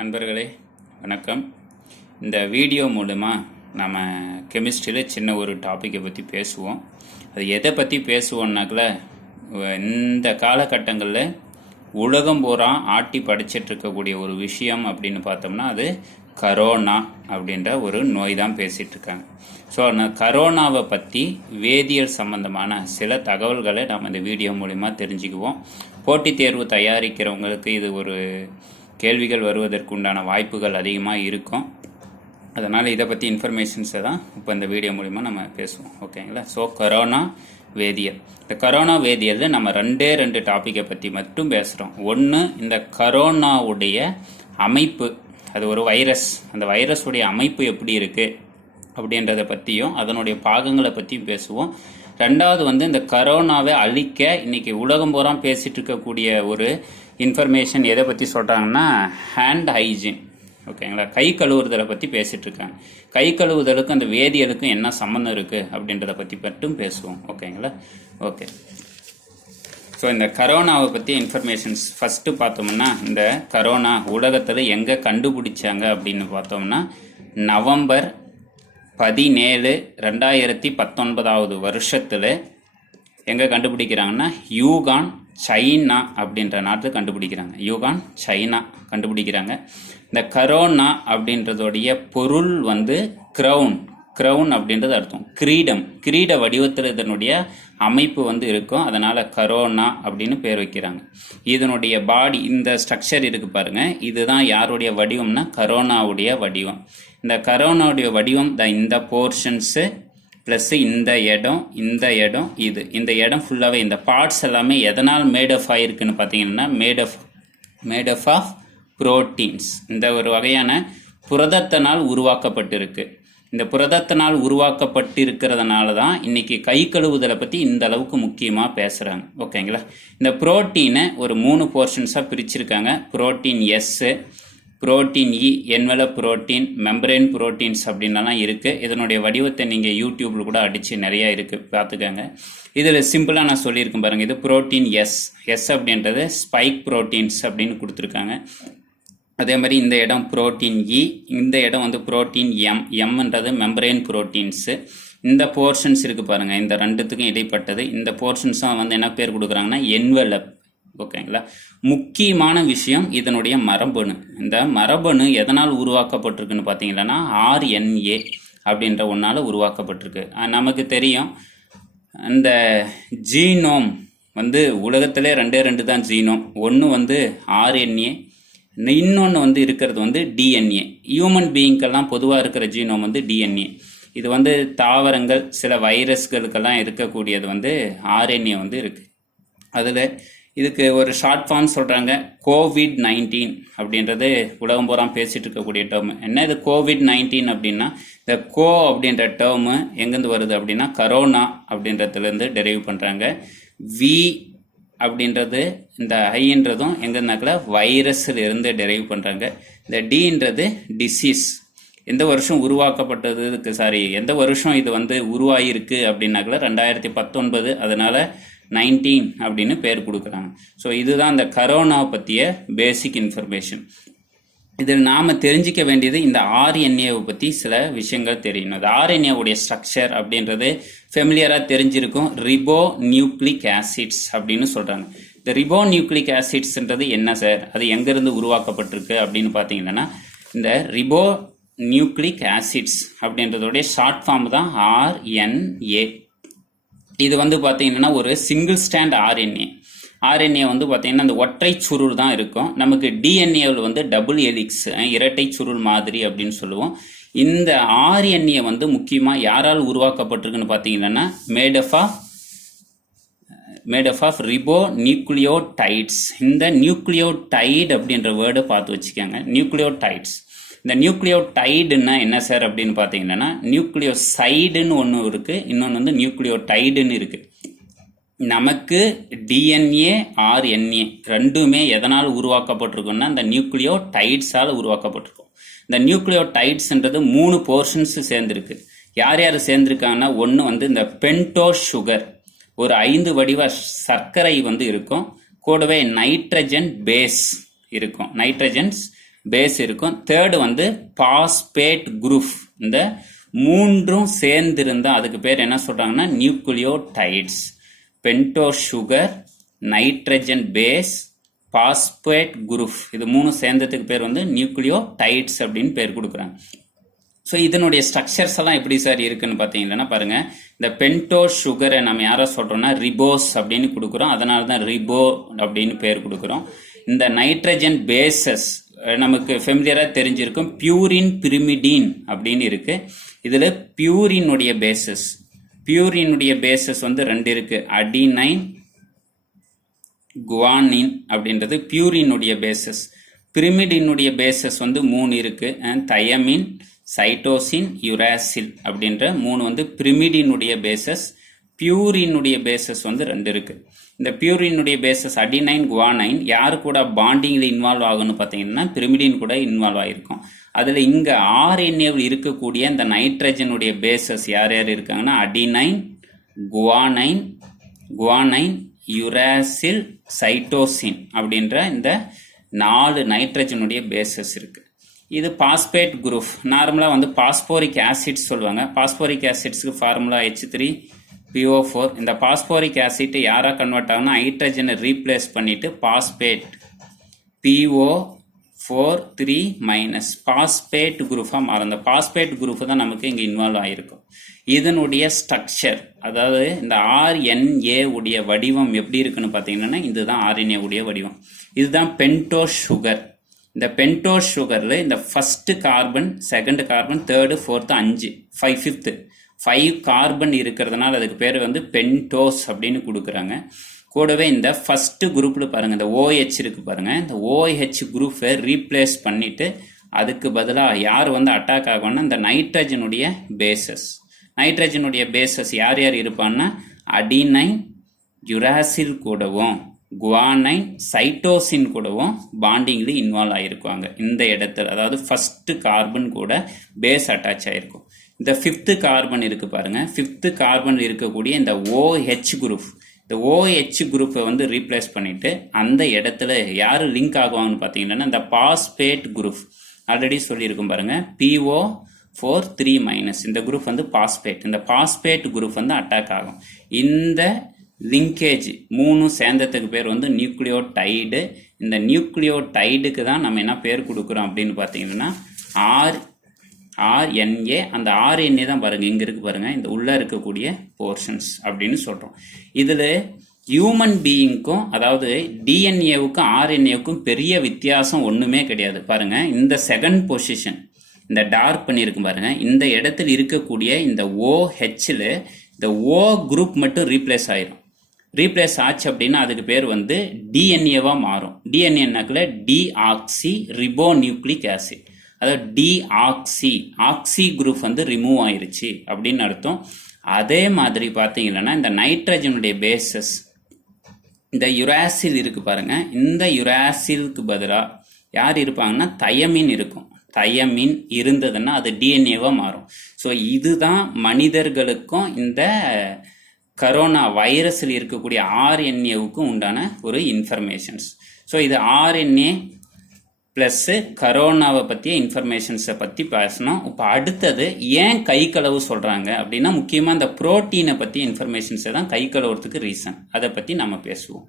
நண்பர்களே வணக்கம். இந்த வீடியோ மூலமாக நம்ம கெமிஸ்ட்ரியில் சின்ன ஒரு டாப்பிக்கை பற்றி பேசுவோம். அது எதை பற்றி பேசுவோம்னாக்கில், இந்த காலகட்டங்களில் உலகம் பூரா ஆட்டி படிச்சிட்ருக்கக்கூடிய ஒரு விஷயம் அப்படின்னு பார்த்தோம்னா அது கரோனா அப்படின்ற ஒரு நோய் தான் பேசிகிட்ருக்காங்க. ஸோ கரோனாவை பற்றி வேதியியல் சம்பந்தமான சில தகவல்களை நம்ம இந்த வீடியோ மூலிமா தெரிஞ்சுக்குவோம். போட்டித் தேர்வு தயாரிக்கிறவங்களுக்கு இது ஒரு கேள்விகள் வருவதற்கு உண்டான வாய்ப்புகள் அதிகமாக இருக்கும். அதனால் இதை பற்றி இன்ஃபர்மேஷன்ஸை தான் இப்போ இந்த வீடியோ மூலிமா நம்ம பேசுவோம். ஓகேங்களா? ஸோ கரோனா வேதியியல். இந்த கரோனா வேதியியலில் நம்ம ரெண்டு டாப்பிக்கை பற்றி மட்டும் பேசுகிறோம். ஒன்று, இந்த கரோனாவுடைய அமைப்பு, அது ஒரு வைரஸ், அந்த வைரஸுடைய அமைப்பு எப்படி இருக்குது அப்படின்றத பற்றியும் அதனுடைய பாகங்களை பற்றியும் பேசுவோம். ரெண்டாவது இந்த கரோனாவை அழிக்க இன்றைக்கி உலகம் பூரா பேசிகிட்டு இருக்கக்கூடிய ஒரு இன்ஃபர்மேஷன் எதை பற்றி சொல்கிறாங்கன்னா ஹேண்ட் ஹைஜீன். ஓகேங்களா? கை கழுவுறதை பற்றி பேசிகிட்டு இருக்காங்க. கை கழுவுதலுக்கும் அந்த வேதியியலுக்கும் என்ன சம்மந்தம் இருக்குது அப்படின்றத பற்றி மட்டும் பேசுவோம். ஓகேங்களா? ஓகே. ஸோ இந்த கரோனாவை பற்றி இன்ஃபர்மேஷன்ஸ் ஃபஸ்ட்டு பார்த்தோம்னா, இந்த கரோனா உலகத்தில் எங்கே கண்டுபிடிச்சாங்க அப்படின்னு பார்த்தோம்னா நவம்பர் 17, 2019 வருஷத்தில் எங்கே கண்டுபிடிக்கிறாங்கன்னா யூகான் சைனா அப்படின்ற நாட்டில் கண்டுபிடிக்கிறாங்க. யூகான் சைனா கண்டுபிடிக்கிறாங்க. இந்த கரோனா அப்படின்றதோடைய பொருள் க்ரௌன் அப்படின்றது அர்த்தம் கிரீட வடிவத்தில் இதனுடைய அமைப்பு இருக்கும். அதனால் கரோனா அப்படின்னு பேர் வைக்கிறாங்க. இதனுடைய பாடி, இந்த ஸ்ட்ரக்சர் இருக்குது பாருங்கள், இதுதான் யாருடைய வடிவம்னா கரோனாவுடைய வடிவம். இந்த கரோனாவுடைய வடிவம் இந்த போர்ஷன்ஸு ப்ளஸ் இந்த இடம் இந்த இடம் ஃபுல்லாகவே இந்த பார்ட்ஸ் எல்லாமே எதனால் மேட் ஆஃப் ஆகிருக்குன்னு பார்த்தீங்கன்னா மேட் ஆஃப் புரோட்டீன்ஸ். இந்த ஒரு வகையான புரதத்தினால் உருவாக்கப்பட்டிருக்கு. இந்த புரதத்தினால் உருவாக்கப்பட்டிருக்கிறதுனால தான் இன்றைக்கி கை கழுவுதலை பற்றி இந்த அளவுக்கு முக்கியமாக பேசுகிறாங்க. ஓகேங்களா? இந்த புரோட்டீனை ஒரு 3 போர்ஷன்ஸாக பிரிச்சிருக்காங்க. புரோட்டீன் எஸ்ஸு, புரோட்டீன் இ, என்வலப் புரோட்டீன், மெம்பரேன் புரோட்டீன்ஸ் அப்படின்லாம் இருக்குது. இதனுடைய வடிவத்தை நீங்கள் யூடியூப்பில் கூட அடித்து நிறையா இருக்குது, பார்த்துக்கோங்க. இதில் சிம்பிளாக நான் சொல்லியிருக்கேன் பாருங்கள். இது புரோட்டீன் எஸ் அப்படின்றது ஸ்பைக் புரோட்டீன்ஸ் அப்படின்னு கொடுத்துருக்காங்க. அதே மாதிரி இந்த இடம் புரோட்டீன் இ, இந்த இடம் புரோட்டீன் எம்ன்றது மெம்பரேன் புரோட்டீன்ஸு. இந்த போர்ஷன்ஸ் இருக்குது பாருங்கள், இந்த ரெண்டுத்துக்கும் இடைப்பட்டது. இந்த போர்ஷன்ஸும் என்ன பேர் கொடுக்குறாங்கன்னா என்வலப். ஓகேங்களா? முக்கியமான விஷயம் இதனுடைய மரபணு. இந்த மரபணு எதனால் உருவாக்கப்பட்டிருக்குன்னு பார்த்தீங்கன்னா RNA அப்படின்ற ஒன்றால் உருவாக்கப்பட்டிருக்கு. நமக்கு தெரியும், இந்த ஜீனோம் உலகத்திலே ரெண்டு தான் ஜீனோம். ஒன்று RNA, இன்னொன்று இருக்கிறது DNA. ஹியூமன் பீயிங்கெல்லாம் பொதுவாக இருக்கிற ஜீனோம் DNA. இது தாவரங்கள், சில வைரஸ்களுக்கெல்லாம் இருக்கக்கூடியது RNA இருக்குது. அதில் இதுக்கு ஒரு ஷார்ட் ஃபார்ம் சொல்கிறாங்க, COVID-19 அப்படின்றது உலகம் பூரா பேசிகிட்டு இருக்கக்கூடிய டேர்மு. என்ன இது COVID-19 அப்படின்னா, இந்த அப்படின்ற டேர்மு எங்கேருந்து வருது அப்படின்னா கரோனா அப்படின்றதுலேருந்து டெரைவ் பண்ணுறாங்க. வி அப்படின்றது, இந்த ஐன்றதும் எங்கேருந்தாக்கில் வைரஸில் இருந்து டெரைவ் பண்ணுறாங்க. இந்த டின்றது டிசீஸ். எந்த வருஷம் உருவாக்கப்பட்டதுக்கு எந்த வருஷம் இது உருவாகிருக்கு அப்படின்னாக்கில் 2019, அதனால் 19 அப்படின்னு பேர் கொடுக்குறாங்க. ஸோ இதுதான் இந்த கரோனா பற்றிய பேசிக் இன்ஃபர்மேஷன். இதில் நாம் தெரிஞ்சிக்க வேண்டியது இந்த RNAவை பற்றி சில விஷயங்கள் தெரியணும். இந்த RNAவுடைய ஸ்ட்ரக்சர் அப்படின்றது ஃபெமிலியராக தெரிஞ்சிருக்கும். ரிபோ நியூக்ளிக் ஆசிட்ஸ் அப்படின்னு சொல்கிறாங்க. இந்த ரிபோ நியூக்ளிக் ஆசிட்ஸ்ன்றது என்ன சார், அது எங்கேருந்து உருவாக்கப்பட்டிருக்கு அப்படின்னு பார்த்தீங்கன்னா, இந்த ரிபோ நியூக்ளிக் ஆசிட்ஸ் அப்படின்றதோடைய ஷார்ட் ஃபார்ம் தான் RNA. இது பார்த்தீங்கன்னா ஒரு சிங்கிள் ஸ்டாண்ட் RNA பார்த்தீங்கன்னா அந்த ஒற்றை சுருள் தான் இருக்கும். நமக்கு டிஎன்ஏவில் டபுள் ஹெலிக்ஸ், இரட்டை சுருள் மாதிரி அப்படின்னு சொல்லுவோம். இந்த RNA முக்கியமாக யாரால் உருவாக்கப்பட்டிருக்குன்னு பார்த்தீங்கன்னா மேட் ஆஃப் ரிபோ நியூக்ளியோடைட்ஸ். இந்த நியூக்ளியோடைடு அப்படின்ற வேர்டை பார்த்து வச்சுக்கோங்க, நியூக்ளியோடைட்ஸ். இந்த நியூக்ளியோடைடுன்னா என்ன சார் அப்படின்னு பார்த்தீங்கன்னா, நியூக்ளியோசைடுன்னு ஒன்று இருக்குது, இன்னொன்று நியூக்ளியோடைடுன்னு இருக்குது. நமக்கு டிஎன்ஏ RNA ரெண்டுமே எதனால் உருவாக்கப்பட்டிருக்குன்னா இந்த நியூக்ளியோடைட்ஸால் உருவாக்கப்பட்டிருக்கும். இந்த நியூக்ளியோடைட்ஸ்ன்றது 3 போர்ஷன்ஸ் சேர்ந்துருக்கு. யார் சேர்ந்துருக்காங்கன்னா, ஒன்று இந்த பென்டோ சுகர், ஒரு 5 வடிவ சர்க்கரை இருக்கும். கூடவே நைட்ரஜன் பேஸ் இருக்கும், நைட்ரஜன்ஸ் பேஸ் இருக்கும். தேர்டு வந்து பாஸ்பேட் குரூப். இந்த மூன்றும் சேர்ந்திருந்தா அதுக்கு பேர் என்ன சொல்றாங்கன்னா nucleotides. Pento sugar, nitrogen base, phosphate group, இது மூணு சேர்ந்ததுக்கு பேர் வந்து நியூக்ளியோடைட்ஸ் அப்படின்னு பேர் கொடுக்குறாங்க. ஸோ இதனுடைய ஸ்ட்ரக்சர்ஸ் எல்லாம் எப்படி சார் இருக்குன்னு பார்த்தீங்கன்னா பாருங்க, இந்த பென்டோ சுகரை நம்ம யாரை சொல்றோம்னா ரிபோஸ் அப்படின்னு கொடுக்குறோம், அதனால தான் ரிபோ அப்படின்னு பேர் கொடுக்குறோம். இந்த நைட்ரஜன் பேசஸ் நமக்கு ஃபெமிலியரா தெரிஞ்சிருக்கும், பியூரின் பிரிமிடின் அப்படின்னு இருக்கு. இதுல பியூரினுடைய பேசஸ் வந்து ரெண்டு இருக்கு, அடினைன், குவானின் அப்படின்றது பியூரினுடைய பேசஸ். பிரிமிடினுடைய பேசஸ் வந்து 3 இருக்கு, தயமின், சைட்டோசின், யுராசில் அப்படின்ற 3 வந்து பிரிமிடினுடைய பேசஸ். பியூரினுடைய பேசஸ் வந்து 2 இருக்கு. இந்த பியூரினுடைய பேசஸ் அடினைன், குவானைன் யாரு கூட பாண்டிங்ல இன்வால்வ் ஆகும்னு பார்த்தீங்கன்னா பிரிமிடின் கூட இன்வால்வ் ஆகிருக்கும். அதில் இங்கே ஆர்என்ஏவில் இருக்கக்கூடிய இந்த நைட்ரஜனுடைய பேசஸ் யார் யார் இருக்காங்கன்னா அடினைன், குவானைன், யுராசில், சைட்டோசின் அப்படின்ற இந்த 4 நைட்ரஜனுடைய பேசஸ் இருக்கு. இது பாஸ்பேட் குரூப். நார்மலாக வந்து பாஸ்போரிக் ஆசிட்ஸ் சொல்லுவாங்க. பாஸ்போரிக் ஆசிட்ஸ்க்கு ஃபார்முலா H3PO4. இந்த பாஸ்போரிக் ஆசிட் யாராக கன்வெர்ட் ஆகுனா ஹைட்ரஜனை ரீப்ளேஸ் பண்ணிட்டு பாஸ்பேட் PO4 3- பாஸ்பேட் குரூப்பாக மாறும். இந்த பாஸ்பேட் குரூப் தான் நமக்கு இங்கே இன்வால்வ் ஆகிருக்கும். இதனுடைய ஸ்ட்ரக்சர், அதாவது இந்த RNA உடைய வடிவம் எப்படி இருக்குன்னு பார்த்தீங்கன்னா இதுதான் RNA உடைய வடிவம். இதுதான் பென்டோ சுகர். இந்த பென்டோ சுகர்ல இந்த first carbon, second carbon, third, fourth, 5 carbon இருக்கிறதுனால அதுக்கு பேர் வந்து பென்டோஸ் அப்படின்னு கொடுக்குறாங்க. கூடவே இந்த ஃபர்ஸ்ட் குரூப்ல பாருங்க, இந்த OH இருக்கு பாருங்க, இந்த OH குரூப்பை ரீப்ளேஸ் பண்ணிட்டு அதுக்கு பதிலாக யார் வந்து அட்டாக் ஆகும்னா இந்த நைட்ரஜனுடைய பேசஸ் யார் யார் இருப்பான்னா அடினைன், யுராசில் கூடவும் குவானைன், சைட்டோசின் கூடவும் பாண்டிங்ல இன்வால்வ் ஆகிருக்குவாங்க இந்த இடத்துல. அதாவது ஃபர்ஸ்ட் கார்பன் கூட பேஸ் அட்டாச் ஆகிருக்கும். இந்த 5th கார்பன் இருக்கு பாருங்க, 5th கார்பன் இருக்கக்கூடிய இந்த OH குரூப், இந்த OH குரூப்பை வந்து ரீப்ளேஸ் பண்ணிட்டு அந்த இடத்துல யார் லிங்க் ஆகுவாங்கன்னு பார்த்தீங்கன்னா இந்த பாஸ்பேட் குரூப். ஆல்ரெடி சொல்லியிருக்கும் பாருங்க, PO4 3- இந்த குரூப் வந்து பாஸ்பேட். இந்த பாஸ்பேட் குரூப் வந்து அட்டாக் ஆகும். இந்த லிங்கேஜ் 3 சேர்ந்ததுக்கு பேர் வந்து நியூக்ளியோடைடு. இந்த நியூக்ளியோடைடுக்கு தான் நம்ம என்ன பேர் கொடுக்குறோம் அப்படின்னு பார்த்தீங்கன்னா RNA. அந்த RNA தான் பாருங்க இங்க இருக்கு பாருங்க, இந்த உள்ள இருக்கக்கூடிய போர்ஷன்ஸ் அப்படின்னு சொல்றோம். இதுல ஹியூமன் பீயிங்க்கும் அதாவது டிஎன்ஏவுக்கும் RNAவுக்கும் பெரிய வித்தியாசம் ஒண்ணுமே கிடையாது. பாருங்க இந்த செகண்ட் பொசிஷன், இந்த டார்க் பண்ணியிருக்கு பாருங்க, இந்த இடத்துல இருக்கக்கூடிய இந்த OHல இந்த O குரூப் மட்டும் ரீப்ளேஸ் ஆயிரும். ரீப்ளேஸ் ஆச்சு அப்படின்னா அதுக்கு பேர் வந்து டிஎன்ஏவா மாறும். டிஎன்ஏனாக்குல டிஆக்சி ரிபோ நியூக்ளிக் ஆசிட், அதாவது ஆக்சி குரூப் வந்து ரிமூவ் ஆயிருச்சு அப்படின்னு அர்த்தம். அதே மாதிரி பார்த்தீங்கன்னா இந்த நைட்ரஜனுடைய பேசஸ், இந்த யுராசில் இருக்கு பாருங்க, இந்த யுராசிலுக்கு பதிலாக யார் இருப்பாங்கன்னா தயமின் இருக்கும். தயமின் இருந்ததுன்னா அது டிஎன்ஏவா மாறும். ஸோ இதுதான் மனிதர்களுக்கும் இந்த கரோனா வைரஸில் இருக்கக்கூடிய RNAவுக்கும் உண்டான ஒரு இன்ஃபர்மேஷன்ஸ். ஸோ இது RNA ப்ளஸ் கரோனாவை பற்றிய இன்ஃபர்மேஷன்ஸை பற்றி பேசணும். இப்போ அடுத்தது ஏன் கை கழுவு சொல்கிறாங்க அப்படின்னா முக்கியமாக இந்த புரோட்டீனை பற்றிய இன்ஃபர்மேஷன்ஸை தான் கை கழுவுறதுக்கு ரீசன். அதை பற்றி நம்ம பேசுவோம்.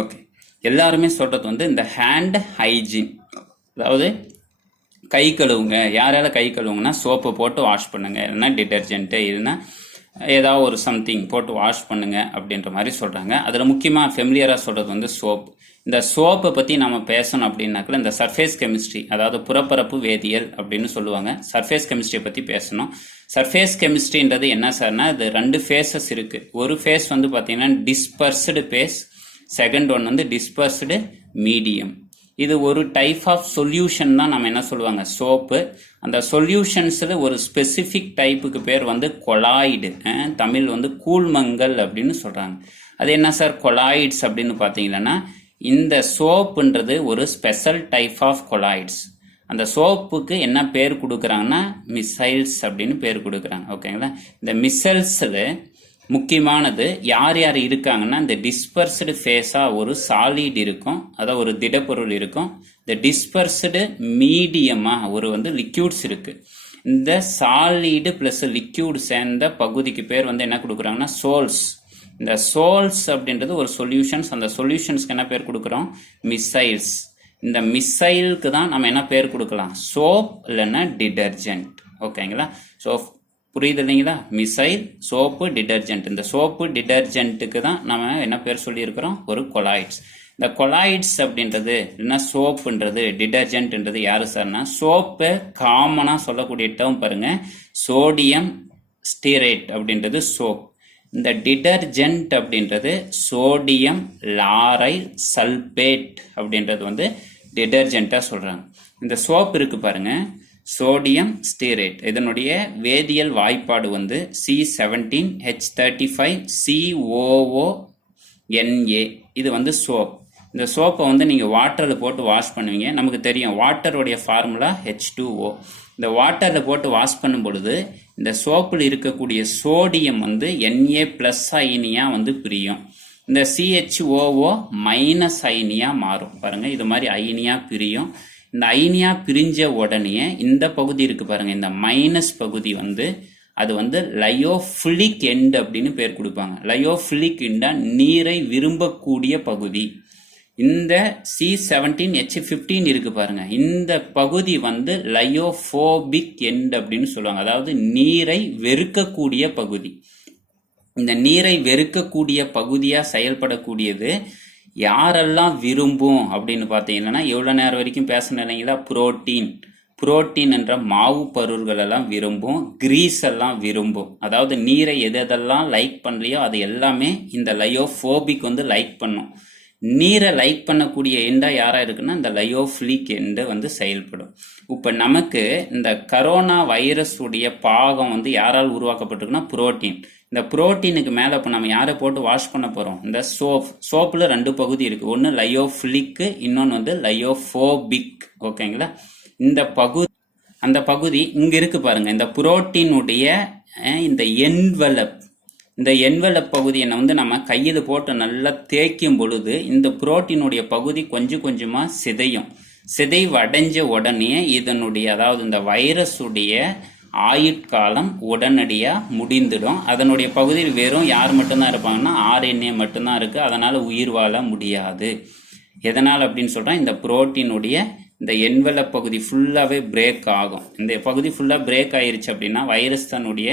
ஓகே, எல்லாருமே சொல்கிறது வந்து இந்த ஹேண்ட் ஹைஜீன், அதாவது கை கழுவுங்க. யாரால கை கழுவுங்கன்னா சோப்பை போட்டு வாஷ் பண்ணுங்க, இல்லைன்னா டிட்டர்ஜென்ட்டு, இல்லைன்னா ஏதாவது ஒரு சம்திங் போட்டு வாஷ் பண்ணுங்க அப்படின்ற மாதிரி சொல்கிறாங்க. அதில் முக்கியமாக ஃபெமிலியராக சொல்கிறது வந்து சோப். இந்த சோப்பை பற்றி நம்ம பேசணும் அப்படின்னாக்கல இந்த சர்ஃபேஸ் கெமிஸ்ட்ரி, அதாவது புறப்பரப்பு வேதியியல் அப்படின்னு சொல்லுவாங்க. சர்ஃபேஸ் கெமிஸ்ட்ரியை பற்றி பேசணும். சர்ஃபேஸ் கெமிஸ்ட்ரின்றது என்ன சார்னா, அது 2 ஃபேஸஸ் இருக்குது. ஒரு ஃபேஸ் வந்து பார்த்தீங்கன்னா டிஸ்பர்ஸ்டு ஃபேஸ், செகண்ட் ஒன் வந்து டிஸ்பர்ஸ்டு மீடியம். இது ஒரு டைப் ஆஃப் சொல்யூஷன் தான் நம்ம என்ன சொல்லுவாங்க சோப்பு. அந்த சொல்யூஷன்ஸில் ஒரு ஸ்பெசிஃபிக் டைப்புக்கு பேர் வந்து கொலாய்டு, தமிழ் வந்து கூழ்மங்கள் அப்படின்னு சொல்கிறாங்க. அது என்ன சார் கொலாய்ட்ஸ் அப்படின்னு பார்த்தீங்கன்னா, இந்த சோப்புன்றது ஒரு ஸ்பெஷல் டைப் ஆஃப் கொலாய்ட்ஸ். அந்த சோப்புக்கு என்ன பேர் கொடுக்குறாங்கன்னா மிசைல்ஸ் அப்படின்னு பேர் கொடுக்குறாங்க. ஓகேங்களா, இந்த மிசைல்ஸில் முக்கியமானது யார் யார் இருக்காங்கன்னா, இந்த டிஸ்பர்ஸ்டு ஃபேஸாக ஒரு சாலிட் இருக்கும், அதாவது ஒரு திடப்பொருள் இருக்கும். இந்த டிஸ்பர்ஸ்டு மீடியமாக ஒரு லிக்யூட்ஸ் இருக்குது. இந்த சாலிடு ப்ளஸ் லிக்யூட் சேர்ந்த பகுதிக்கு பேர் என்ன கொடுக்குறாங்கன்னா சோல்ஸ். இந்த சோல்ஸ் அப்படின்றது ஒரு சொல்யூஷன்ஸ். அந்த சொல்யூஷன்ஸ்க்கு என்ன பேர் கொடுக்குறோம்? மிசைல்ஸ். இந்த மிசைலுக்கு தான் நம்ம என்ன பேர் கொடுக்கலாம்? சோப் இல்லைன்னா டிடர்ஜென்ட். ஓகேங்களா? ஸோ புரியுது இல்லைங்களா? Missile, soap, detergent. இந்த சோப்பு டிடர்ஜென்ட்டுக்கு தான் நம்ம என்ன பேர் சொல்லியிருக்கிறோம்? ஒரு கொலாய்ட்ஸ். இந்த கொலாய்ட்ஸ் அப்படின்றது இல்லைன்னா சோப்புன்றது டிடர்ஜென்ட்ன்றது யாரு சார்னா, சோப்பை காமனாக சொல்லக்கூடிய டேர்ம் பாருங்க, சோடியம் ஸ்டீரேட் அப்படின்றது சோப். இந்த டிடர்ஜென்ட் அப்படின்றது சோடியம் லாரைல் சல்பேட் அப்படின்றது டிடர்ஜென்ட்டாக சொல்கிறாங்க. இந்த சோப் இருக்கு பாருங்க, சோடியம் ஸ்டீரேட், இதனுடைய வேதியியல் வாய்ப்பாடு C17H35COONA. இது சோப். இந்த சோப்பை நீங்கள் வாட்டரில் போட்டு வாஷ் பண்ணுவீங்க. நமக்கு தெரியும் வாட்டருடைய ஃபார்முலா H2O. இந்த வாட்டரில் போட்டு வாஷ் பண்ணும் பொழுது இந்த சோப்பில் இருக்கக்கூடிய சோடியம் Na+ அயனியாக பிரியும். இந்த CHOO- அயனியாக மாறும். பாருங்க, இது மாதிரி அயனியாக பிரியும். இந்த அயனியா பிரிஞ்ச உடனே இந்த பகுதி இருக்கு பாருங்க, இந்த மைனஸ் பகுதி அது லயோஃபிலிக் எண்ட் அப்படின்னு பேர் கொடுப்பாங்க. லயோஃபிலிக் எண்டா நீரை விரும்பக்கூடிய பகுதி. இந்த C17H15 இருக்கு பாருங்க, இந்த பகுதி லயோஃபோபிக் எண்ட் அப்படின்னு சொல்லுவாங்க. அதாவது நீரை வெறுக்கக்கூடிய பகுதி. இந்த நீரை வெறுக்கக்கூடிய பகுதியா செயல்படக்கூடியது யாரெல்லாம் விரும்பும் அப்படின்னு பார்த்தீங்கன்னா, எவ்வளோ நேரம் வரைக்கும் பேசணும் இல்லைங்களா? புரோட்டீன் என்ற மாவு பருள்கள் எல்லாம் விரும்பும், கிரீஸ் எல்லாம் விரும்பும். அதாவது நீரை எதெல்லாம் லைக் பண்ணலையோ அது எல்லாமே இந்த லயோஃபோபிக் லைக் பண்ணும். நீரை லைக் பண்ணக்கூடிய எண்டா யாரா இருக்குன்னா இந்த லயோஃபிலிக் எண்டு செயல்படும். இப்போ நமக்கு இந்த கரோனா வைரஸ் உடைய பாகம் யாரால் உருவாக்கப்பட்டிருக்குன்னா புரோட்டீன். இந்த புரோட்டீனுக்கு மேலே இப்போ நம்ம யாரை போட்டு வாஷ் பண்ண போகிறோம்? இந்த சோப்பில் 2 பகுதி இருக்குது. ஒன்று லயோஃபிலிக்கு, இன்னொன்று லயோஃபோபிக். ஓகேங்களா? அந்த பகுதி இங்கே இருக்கு பாருங்க, இந்த புரோட்டீனுடைய இந்த என்வலப் பகுதியை நம்ம கையில் போட்டு நல்லா தேய்க்கும் பொழுது இந்த புரோட்டீனுடைய பகுதி கொஞ்சம் கொஞ்சமாக சிதைவடைஞ்ச உடனே இதனுடைய, அதாவது இந்த வைரஸுடைய ஆயுட்காலம் உடனடியாக முடிந்துடும். அதனுடைய பகுதியில் வெறும் யார் மட்டும்தான் இருப்பாங்கன்னா RNA மட்டும்தான் இருக்கு. அதனால உயிர் வாழ முடியாது. எதனால் அப்படின்னு சொல்றேன், இந்த புரோட்டீனுடைய இந்த என்வலப் பகுதி ஃபுல்லாகவே பிரேக் ஆகும். இந்த பகுதி ஃபுல்லாக பிரேக் ஆயிருச்சு அப்படின்னா வைரஸ் தன்னுடைய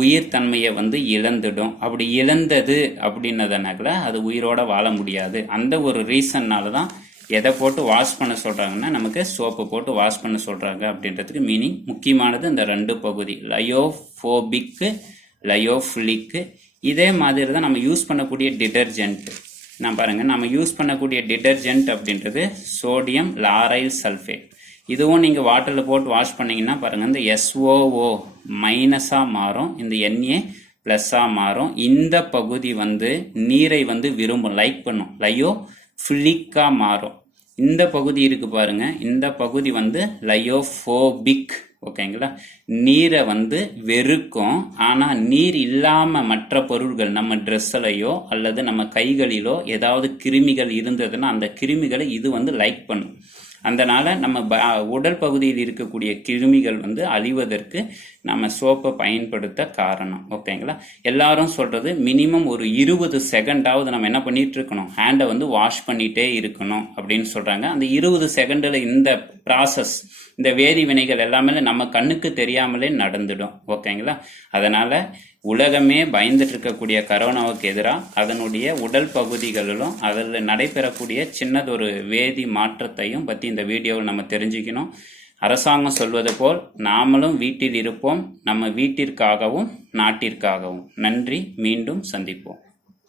உயிர் தன்மையை இழந்துடும். அப்படி இழந்தது அப்படின்னதுனால அது உயிரோட வாழ முடியாது. அந்த ஒரு ரீசன்னால தான் எதை போட்டு வாஷ் பண்ண சொல்கிறாங்கன்னா, நமக்கு சோப்பு போட்டு வாஷ் பண்ண சொல்கிறாங்க அப்படின்றதுக்கு மீனிங். முக்கியமானது இந்த 2 பகுதி, லயோஃபோபிக்கு, லயோஃபிலிக்கு. இதே மாதிரி தான் நம்ம யூஸ் பண்ணக்கூடிய டிடர்ஜென்ட். நான் பாருங்கள், நம்ம யூஸ் பண்ணக்கூடிய டிடர்ஜென்ட் அப்படின்றது சோடியம் லாரைல் சல்ஃபேட். இதுவும் நீங்கள் வாட்டரில் போட்டு வாஷ் பண்ணிங்கன்னா பாருங்கள், இந்த SOO- மாறும், இந்த Na+ மாறும். இந்த பகுதி நீரை விரும்பும், லைக் பண்ணும், லயோஃபிலிக்காக மாறும். இந்த பகுதி இருக்கு பாருங்க, இந்த பகுதி லயோஃபோபிக். ஓகேங்களா? நீரை வெறுக்கும். ஆனால் நீர் இல்லாமல் மற்ற பொருட்கள் நம்ம ட்ரெஸ்ஸிலையோ அல்லது நம்ம கைகளிலோ ஏதாவது கிருமிகள் இருந்ததுன்னா அந்த கிருமிகளை இது லைக் பண்ணும். அதனால நம்ம உடல் பகுதியில் இருக்கக்கூடிய கிருமிகள் அழிவதற்கு நம்ம சோப்பை பயன்படுத்த காரணம். ஓகேங்களா? எல்லாரும் சொல்றது மினிமம் ஒரு 20 செகண்டாவது நம்ம என்ன பண்ணிட்டு இருக்கணும், ஹேண்டை வாஷ் பண்ணிட்டே இருக்கணும் அப்படின்னு சொல்றாங்க. அந்த 20 செகண்டில் இந்த ப்ராசஸ், இந்த வேதி வினைகள் எல்லாமே நம்ம கண்ணுக்கு தெரியாமலே நடந்துடும். ஓகேங்களா? அதனால உலகமே பயந்துட்டு இருக்கக்கூடிய கரோனாவுக்கு எதிராக அதனுடைய உடல் பகுதிகளிலும் அதில் நடைபெறக்கூடிய சின்னதொரு வேதி மாற்றத்தையும் பற்றி இந்த வீடியோவில் நம்ம தெரிஞ்சுக்கணும். அரசாங்கம் சொல்வது போல் நாமளும் வீட்டில் இருப்போம், நம்ம வீட்டிற்காகவும் நாட்டிற்காகவும். நன்றி, மீண்டும் சந்திப்போம்.